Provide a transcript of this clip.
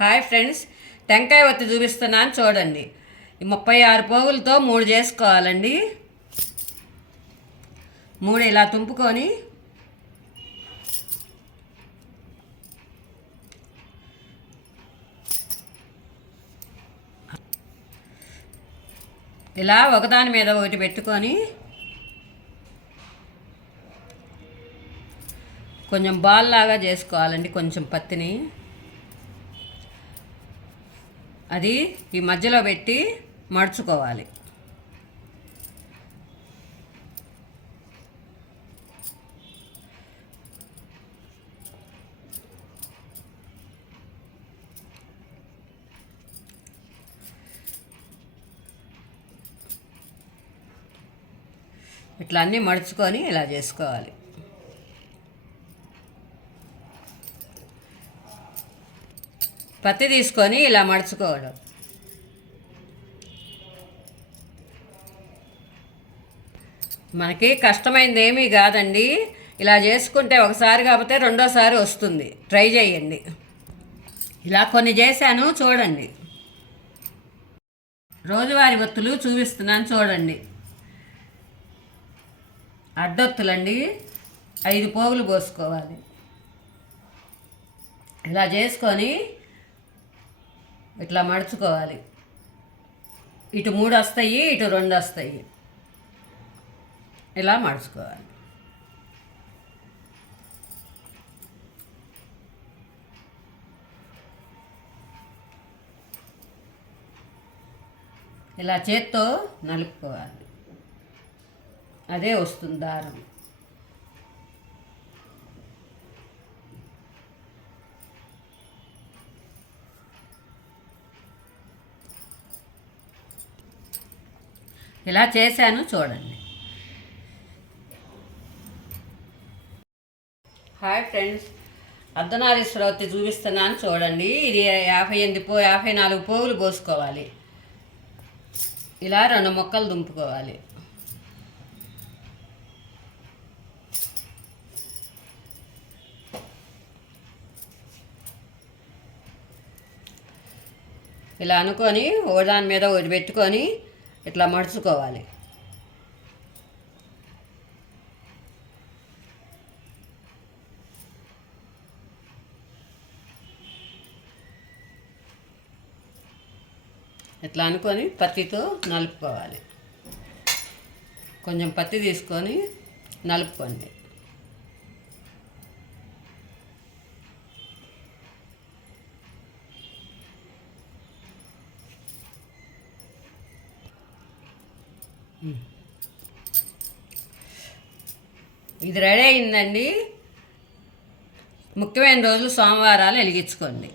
Hi friends టెంకాయ ఒత్తి చూపిస్తున్నాను చూడండి. ఈ ముప్పై ఆరు పోగులతో మూడు చేసుకోవాలండి. మూడు ఇలా తుంపుకొని ఇలా ఒకదాని మీద ఒకటి పెట్టుకొని కొంచెం బాల్ లాగా చేసుకోవాలండి కొంచెం పత్తిని. అది ఈ మధ్యలో పెట్టి మడుచుకోవాలి. ఇట్లా అన్నీ మడుచుకొని ఇలా చేసుకోవాలి. పత్తి తీసుకొని ఇలా మడుచుకోవడం. మనకి కష్టమైంది ఏమీ కాదండి. ఇలా చేసుకుంటే ఒకసారి కాకపోతే రెండోసారి వస్తుంది. ట్రై చేయండి. ఇలా కొన్ని చేశాను చూడండి. రోజువారి ఒత్తులు చూపిస్తున్నాను చూడండి. అడ్డొత్తులండి. ఐదు పోగులు పోసుకోవాలి. ఇలా చేసుకొని ఇట్లా మడుచుకోవాలి. ఇటు మూడు వస్తాయి ఇటు రెండు వస్తాయి. ఇలా మడుచుకోవాలి. ఇలా చేత్తో నలుపుకోవాలి. అదే వస్తుంది దారం. ఇలా చేశాను చూడండి. హాయ్ ఫ్రెండ్స్ అర్ధనారీశ్వరవతి చూపిస్తున్నాను చూడండి. ఇది యాభై ఎనిమిది పో యాభై నాలుగు పోగులు పోసుకోవాలి. ఇలా రెండు మొక్కలు దుంపుకోవాలి. ఇలా అనుకొని ఓదాని మీద ఒకటి పెట్టుకొని ఇట్లా మడుచుకోవాలి? ఇట్లా అనుకొని పత్తితో నలుపుకోవాలి. కొంచెం పత్తి తీసుకొని నలుపుకోండి. ఇది రెడీ అయిందండి. ముఖ్యమైన రోజులు సోమవారాలు వెలిగించుకోండి.